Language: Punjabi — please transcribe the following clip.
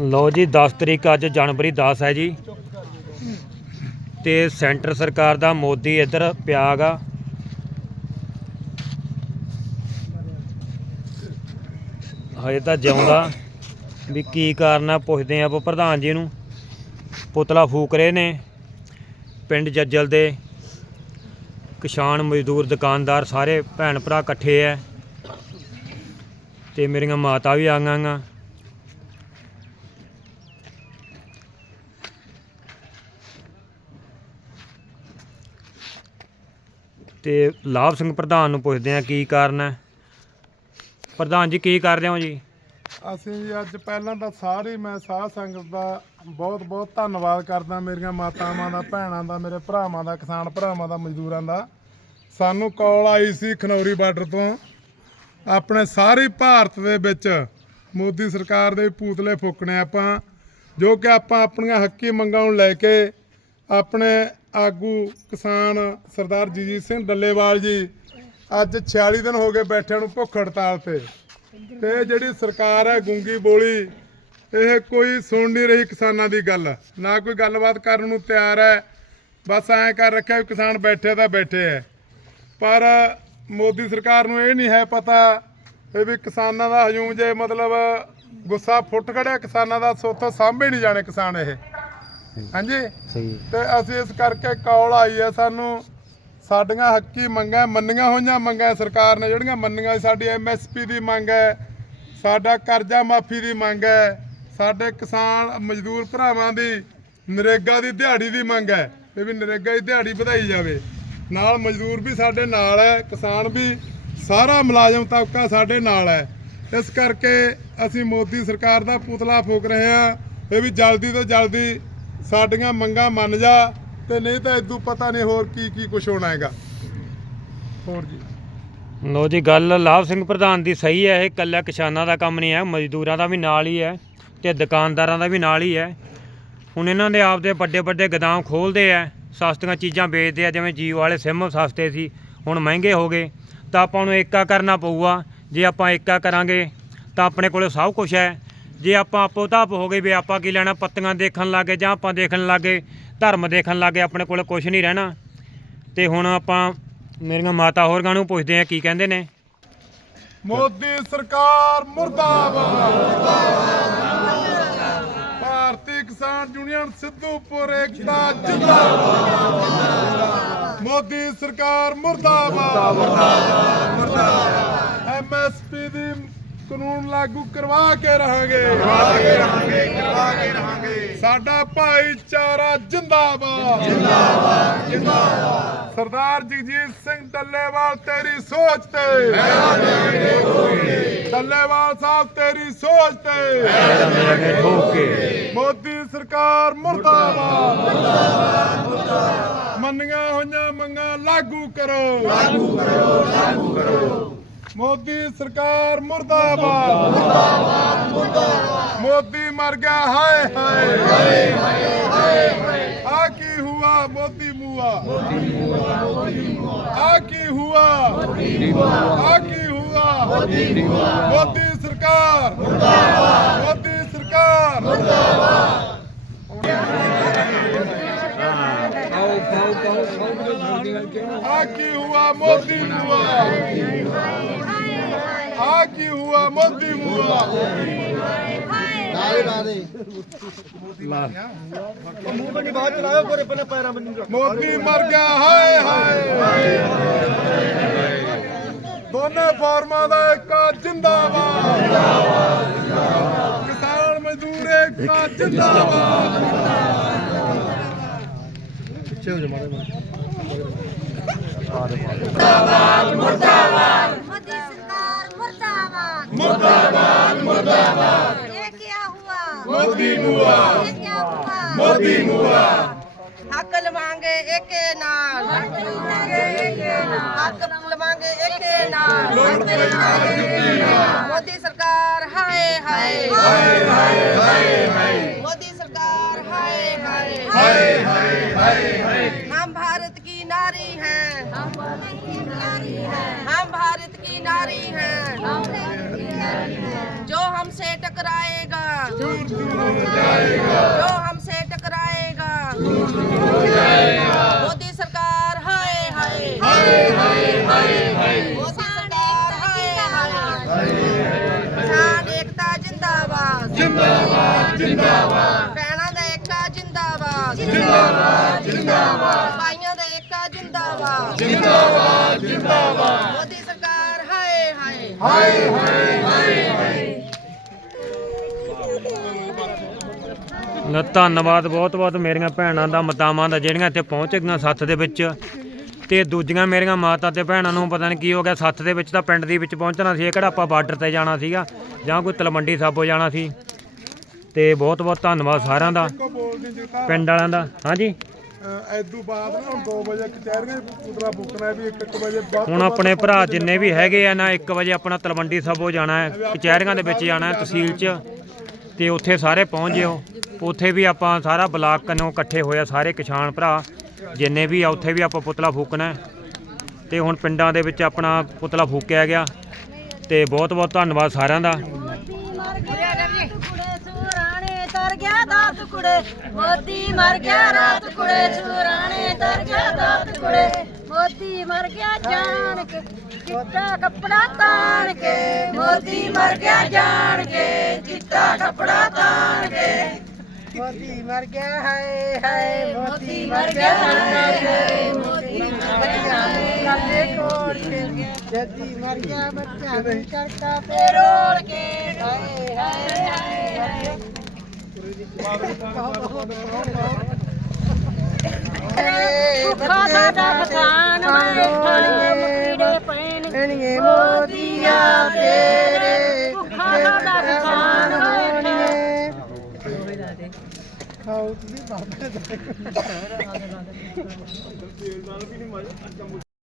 ਲਓ ਜੀ 10 ਤਰੀਕ ਅੱਜ ਜਨਵਰੀ 10 ਹੈ ਜੀ। ਤੇ ਸੈਂਟਰ ਸਰਕਾਰ ਦਾ ਮੋਦੀ ਇੱਧਰ ਪਿਆ ਗਾ ਹਜੇ ਤਾਂ ਜਿਉਂਦਾ। ਵੀ ਕੀ ਕਾਰਨ ਆ, ਪੁੱਛਦੇ ਆ ਆਪਾਂ ਪ੍ਰਧਾਨ ਜੀ ਨੂੰ। ਪੁਤਲਾ ਫੂਕ ਰਹੇ ਨੇ ਪਿੰਡ ਜੱਜਲ ਦੇ। ਕਿਸਾਨ ਮਜ਼ਦੂਰ, ਦੁਕਾਨਦਾਰ ਸਾਰੇ ਭੈਣ ਭਰਾ ਇਕੱਠੇ ਐ। ਤੇ ਮੇਰੀਆਂ ਮਾਤਾ ਵੀ ਆਈਆਂ ਤੇ ਲਾਭ ਸਿੰਘ ਪ੍ਰਧਾਨ ਨੂੰ ਪੁੱਛਦੇ ਆ ਕੀ ਕਾਰਨ ਹੈ। ਪ੍ਰਧਾਨ ਜੀ, ਕੀ ਕਰ ਰਹੇ ਹੋ ਜੀ? ਅਸੀਂ ਜੀ ਅੱਜ ਪਹਿਲਾਂ ਤਾਂ ਸਾਰੀ ਮੈਂ ਸਾਧ ਸੰਗਤ ਦਾ ਬਹੁਤ ਬਹੁਤ ਧੰਨਵਾਦ ਕਰਦਾ ਮੇਰੀਆਂ ਮਾਤਾਵਾਂ ਦਾ, ਭੈਣਾਂ ਦਾ, ਮੇਰੇ ਭਰਾਵਾਂ ਦਾ, ਕਿਸਾਨ ਭਰਾਵਾਂ ਦਾ, ਮਜ਼ਦੂਰਾਂ ਦਾ। ਸਾਨੂੰ ਕਾਲ ਆਈ ਸੀ ਖਨੌਰੀ ਬਾਰਡਰ ਤੋਂ। ਆਪਣੇ ਸਾਰੇ ਭਾਰਤ ਦੇ ਵਿੱਚ ਮੋਦੀ ਸਰਕਾਰ ਦੇ ਪੂਤਲੇ ਫੂਕਣੇ ਆਪਾਂ, ਜੋ ਕਿ ਆਪਾਂ ਆਪਣੀਆਂ ਹੱਕੀ ਮੰਗਾਂ ਨੂੰ ਲੈ ਕੇ ਆਪਣੇ ਆਗੂ ਕਿਸਾਨ ਸਰਦਾਰ ਜੀਜੀਤ ਸਿੰਘ ਡੱਲੇਵਾਲ ਜੀ ਅੱਜ 46 ਦਿਨ ਹੋ ਗਏ ਬੈਠਿਆਂ ਨੂੰ ਭੁੱਖ ਹੜਤਾਲ ਤੇ। ਤੇ ਇਹ ਜਿਹੜੀ ਸਰਕਾਰ ਹੈ ਗੁੰਗੀ ਬੋਲੀ, ਇਹ ਕੋਈ ਸੁਣ ਨਹੀਂ ਰਹੀ ਕਿਸਾਨਾਂ ਦੀ ਗੱਲ। ਨਾ ਕੋਈ ਗੱਲਬਾਤ ਕਰਨ ਨੂੰ ਤਿਆਰ ਹੈ। ਬਸ ਐਂ ਕਰ ਰੱਖਿਆ ਵੀ ਕਿਸਾਨ ਬੈਠੇ ਤਾਂ ਬੈਠੇ ਐ। ਪਰ ਮੋਦੀ ਸਰਕਾਰ ਨੂੰ ਇਹ ਨਹੀਂ ਹੈ ਪਤਾ ਇਹ ਵੀ ਕਿਸਾਨਾਂ ਦਾ ਹਜੂਮ ਜੇ ਮਤਲਬ ਗੁੱਸਾ ਫੁੱਟ ਖੜਿਆ, ਕਿਸਾਨਾਂ ਦਾ ਸੋਥੋਂ ਸਾਂਭੇ ਨਹੀਂ ਜਾਣੇ ਕਿਸਾਨ ਇਹ। ਹਾਂਜੀ? ਸਹੀ। ਤੇ ਅਸੀਂ ਇਸ ਕਰਕੇ ਕਾਲ ਆਈ ਹੈ ਸਾਨੂੰ ਸਾਡੀਆਂ ਹੱਕੀ ਮੰਗਾਂ ਮੰਨੀਆਂ ਹੋਈਆਂ ਮੰਗਾਂ ਸਰਕਾਰ ਨੇ ਜਿਹੜੀਆਂ ਮੰਨੀਆਂ ਸਾਡੀ ਐਮਐਸਪੀ ਦੀ ਮੰਗ ਹੈ ਸਾਡਾ ਕਰਜ਼ਾ ਮਾਫੀ ਦੀ ਮੰਗ ਹੈ ਸਾਡੇ ਕਿਸਾਨ ਮਜ਼ਦੂਰ ਭਰਾਵਾਂ ਦੀ ਨਰੇਗਾ ਦੀ ਦਿਹਾੜੀ ਦੀ ਮੰਗ ਹੈ ਇਹ ਵੀ ਨਰੇਗਾ ਦੀ ਦਿਹਾੜੀ ਵਧਾਈ ਜਾਵੇ। ਨਾਲ ਮਜ਼ਦੂਰ ਵੀ ਸਾਡੇ ਨਾਲ ਹੈ ਕਿਸਾਨ ਵੀ ਸਾਰਾ ਮੁਲਾਜ਼ਮ ਤਬਕਾ ਸਾਡੇ ਨਾਲ ਹੈ। ਇਸ ਕਰਕੇ ਅਸੀਂ ਮੋਦੀ ਸਰਕਾਰ ਦਾ ਪੁਤਲਾ ਫੂਕ ਰਹੇ ਹਾਂ ਇਹ ਵੀ ਜਲਦੀ ਤੋਂ ਜਲਦੀ ਸਾਡੀਆਂ ਮੰਗਾਂ ਮੰਨ ਜਾ ਤੇ ਨਹੀਂ ਤਾਂ ਇਦੋਂ ਪਤਾ ਨਹੀਂ ਹੋਰ ਕੀ ਕੀ ਕੁਝ ਹੋਣਾ ਹੈਗਾ। ਹੋਰ ਜੀ। ਲੋ ਜੀ, ਗੱਲ ਲਾਭ ਸਿੰਘ ਪ੍ਰਧਾਨ ਦੀ ਸਹੀ ਹੈ, ਇਹ ਇਕੱਲਾ ਕਿਸਾਨਾਂ ਦਾ ਕੰਮ ਨਹੀਂ ਹੈ, ਮਜ਼ਦੂਰਾਂ ਦਾ ਵੀ ਨਾਲ ਹੀ ਹੈ ਤੇ ਦੁਕਾਨਦਾਰਾਂ ਦਾ ਵੀ ਨਾਲ ਹੀ ਹੈ। ਹੁਣ ਇਹਨਾਂ ਦੇ ਆਪਦੇ ਵੱਡੇ ਵੱਡੇ ਗਦਾਮ ਖੋਲਦੇ ਆ, ਸਸਤੀਆਂ ਚੀਜ਼ਾਂ ਵੇਚਦੇ ਆ, ਜਿਵੇਂ ਜੀਓ ਵਾਲੇ ਸਿਮ ਸਸਤੇ ਸੀ, ਹੁਣ ਮਹਿੰਗੇ ਹੋ ਗਏ। ਤਾਂ ਆਪਾਂ ਨੂੰ ਏਕਾ ਕਰਨਾ ਪਊਗਾ, ਜੇ ਆਪਾਂ ਏਕਾ ਕਰਾਂਗੇ, ਤਾਂ ਆਪਣੇ ਕੋਲੇ ਸਭ ਕੁਝ ਹੈ। ਜੇ ਆਪਾਂ ਆਪੋ ਤਾਪ ਹੋ ਗਏ ਵੀ ਆਪਾਂ ਕੀ ਲੈਣਾ, ਪੱਤੀਆਂ ਦੇਖਣ ਲੱਗੇ ਜਾਂ ਆਪਾਂ ਦੇਖਣ ਲੱਗੇ, ਧਰਮ ਦੇਖਣ ਲੱਗੇ, ਆਪਣੇ ਕੋਲੇ ਕੁਝ ਨਹੀਂ ਰਹਿਣਾ। ਤੇ ਹੁਣ ਆਪਾਂ ਮੇਰੀਆਂ ਮਾਤਾ ਹੋਰਗਾਂ ਨੂੰ ਪੁੱਛਦੇ ਆ ਕੀ ਕਹਿੰਦੇ ਨੇ? ਮੋਦੀ ਸਰਕਾਰ ਮੁਰਦਾਬਾਦ। ਭਾਰਤੀ ਕਿਸਾਨ ਯੂਨੀਅਨ ਸਿੱਧੂਪੁਰ ਏਕਤਾ ਜਿੰਦਾਬਾਦ। ਮੋਦੀ ਸਰਕਾਰ ਮੁਰਦਾਬਾਦ। ਮੁਰਦਾਬਾਦ ਐਮਐਸਪੀ ਦੀ ਕਾਨੂੰਨ ਲਾਗੂ ਕਰਵਾ ਕੇ ਰਹਾਂਗੇ। ਕਰਵਾ ਕੇ ਰਹਾਂਗੇ ਕਰਵਾ ਕੇ ਰਹਾਂਗੇ। ਸਾਡਾ ਭਾਈਚਾਰਾ ਜਿੰਦਾਬਾਦ। ਜਿੰਦਾਬਾਦ ਜਿੰਦਾਬਾਦ। ਸਰਦਾਰ ਜਗਜੀਤ ਸਿੰਘ ਡੱਲੇਵਾਲ ਤੇਰੀ ਸੋਚ ਤੇ। ਡੱਲੇਵਾਲ ਸਾਹਿਬ ਤੇਰੀ ਸੋਚ ਤੇ। ਠੋਕੇ। ਮੋਦੀ ਸਰਕਾਰ ਮੁਰਦਾਬਾਦ ਮੁਰਦਾਬਾਦ। ਮੰਨੀਆਂ ਹੋਈਆਂ ਮੰਗਾਂ ਲਾਗੂ ਕਰੋ। ਲਾਗੂ ਕਰੋ ਲਾਗੂ ਕਰੋ। ਮੋਦੀ ਸਰਕਾਰ ਮੁਰਦਾਬਾਦ। ਮੁਰਦਾਬਾਦ ਮੁਰਦਾਬਾਦ ਮੋਦੀ ਮਰ ਗਿਆ, ਹਾਏ ਹਾਏ। ਹਾਏ ਹਾਏ ਆ ਕੀ ਹੁਆ, ਮੋਦੀ ਮੂਆ। ਮੋਦੀ ਮੂਆ ਆ ਕੀ ਹੁਆ ਮੋਦੀ ਮੂਆ ਆ ਕੀ ਹੁਆ। ਮੋਦੀ ਮੂਆ ਮੋਦੀ ਸਰਕਾਰ। ਮੁਰਦਾਬਾਦ ਮੋਦੀ ਸਰਕਾਰ। ਆ ਕੀ ਹੁਆ, ਮੋਦੀ ਮੂਆ। ਆ ਕੀ ਹੁਆ ਮੋਦੀ ਮੂਆ ਮੋਦੀ ਮਰ ਗਿਆ ਹਾਏ ਹਾਏ ਦੋਨੇ ਫਾਰਮਾਂ ਦਾ ਇੱਕ ਜਿੰਦਾਬਾਦ ਕਿਸਾਨ ਮਜ਼ਦੂਰ ਏਕਤਾ ਜਿੰਦਾਬਾਦ मोदी सरकार मुर्दाबाद मुर्दाबाद। मोदी मुआ। मोदी मुआ। अकल मांगे एक नाल। हकल मांगे एक नाल। मोदी सरकार हाय हाय। हाय हाय हाय मोदी सरकार हाय हाय। हाय हाय हाय हाय। हम भारत की नारी हैं। हम भारत की नारी हैं। हम भारत की नारी हैं। जो हमसे टकराएगा। जो हमसे टकराएगा। मोदी सरकार हाय हाय। मोदी सरकार हाय हाय। किसान एकता जिंदाबाद। जिंदाबाद जिंदाबाद भैणा का एकता जिंदाबाद। जिंदाबाद जिंदाबाद। भाइयों का एकता जिंदाबाद। जिंदाबाद जिंदाबाद। ਹਾਏ ਹਾਏ ਲੈ ਧੰਨਵਾਦ ਬਹੁਤ ਬਹੁਤ ਮੇਰੀਆਂ ਭੈਣਾਂ ਦਾ, ਮਾਤਾਵਾਂ ਦਾ, ਜਿਹੜੀਆਂ ਇੱਥੇ ਪਹੁੰਚ ਗਈਆਂ ਸੱਥ ਦੇ ਵਿੱਚ। ਤੇ ਦੂਜੀਆਂ ਮੇਰੀਆਂ ਮਾਤਾ ਤੇ ਭੈਣਾਂ ਨੂੰ ਪਤਾ ਨਹੀਂ ਕੀ ਹੋ ਗਿਆ, ਸੱਥ ਦੇ ਵਿੱਚ ਤਾਂ ਪਿੰਡ ਦੇ ਵਿੱਚ ਪਹੁੰਚਣਾ ਸੀ, ਇਹ ਕਿਹੜਾ ਆਪਾਂ ਬਾਰਡਰ ਤੇ ਜਾਣਾ ਸੀਗਾ, ਜਾਂ ਕੋਈ ਤਲਵੰਡੀ ਸਾਬੋ ਜਾਣਾ ਸੀ। ਤੇ ਬਹੁਤ ਬਹੁਤ ਧੰਨਵਾਦ ਸਾਰਿਆਂ ਦਾ, ਪਿੰਡ ਵਾਲਿਆਂ ਦਾ। ਹਾਂਜੀ? ਐਦੂ ਬਾਅਦ ਨਾ ਹੁਣ 2 ਵਜੇ ਕਚਹਿਰੀਆਂ ਪੁਤਲਾ ਫੁੱਕਣਾ ਵੀ 1 ਵਜੇ ਬਾਅਦ ਹੁਣ ਆਪਣੇ ਭਰਾ ਜਿੰਨੇ ਵੀ ਹੈਗੇ ਆ ਨਾ 1 ਵਜੇ ਆਪਣਾ ਤਲਵੰਡੀ ਸਾਬੋ ਜਾਣਾ ਹੈ ਕਚਹਿਰੀਆਂ ਦੇ ਵਿੱਚ ਜਾਣਾ ਹੈ ਤਹਿਸੀਲ 'ਚ ਤੇ ਉੱਥੇ ਸਾਰੇ ਪਹੁੰਚ ਜਿਓ ਉੱਥੇ ਵੀ ਆਪਾਂ ਸਾਰਾ ਬਲਾਕ ਕੰਨੋਂ ਇਕੱਠੇ ਹੋਇਆ ਸਾਰੇ ਕਿਸਾਨ ਭਰਾ ਜਿੰਨੇ ਵੀ ਆ ਉੱਥੇ ਵੀ ਆਪਾਂ ਪੁਤਲਾ ਫੂਕਣਾ ਹੈ। ਤੇ ਹੁਣ ਪਿੰਡਾਂ ਦੇ ਵਿੱਚ ਆਪਣਾ ਪੁਤਲਾ ਫੂਕਿਆ ਗਿਆ ਤੇ ਬਹੁਤ ਬਹੁਤ ਧੰਨਵਾਦ ਸਾਰਿਆਂ ਦਾ ਕੁੜੇ ਤਰ ਗਿਆ ਦਾਤ ਕੁੜੇ ਮੋਦੀ ਮਰ ਗਿਆ ਰਾਤ ਕੁੜੇ ਸੂਰਾਣੇ ਤਰ ਗਿਆ ਦਾਤ ਕੁੜੇ ਮੋਦੀ ਮਰ ਗਿਆ ਜਾਣ ਕੇ ਚਿੱਟਾ ਕੱਪੜਾ ਤਾਣ ਕੇ ਮੋਦੀ ਮਰ ਗਿਆ ਜਾਣ ਕੇ ਚਿੱਟਾ ਕੱਪੜਾ ਤਾਣ ਕੇ ਮੋਦੀ ਮਰ ਗਿਆ ਹਾਏ ਹਾਏ ਮੋਦੀ ਮਰ ਗਿਆ ਹਾਏ ਮੋਦੀ ਮਰ ਗਿਆ ਹਾਏ। ਕੋੜ ਕੇ ਜੱਦੀ ਮਰ ਗਿਆ ਬੱਚਾ ਕਰਤਾ ਤੇ ਰੋਲ ਕੇ ਹਾਏ ਹਾਏ ਹਾਏ ਹਾਏ। ਭੁੱਖਾ ਸਾਡਾ ਕਿਸਾਨ ਬੈਠਾ ਮਕੀੜੇ ਪੈਣ ਮੋਦੀਆ ਤੇਰੇ ਭੁੱਖਾ ਸਾਡਾ ਕਿਸਾਨ ਬੈਠਾ ਖਾਉ ਤੁਸੀਂ ਬਾਬੇ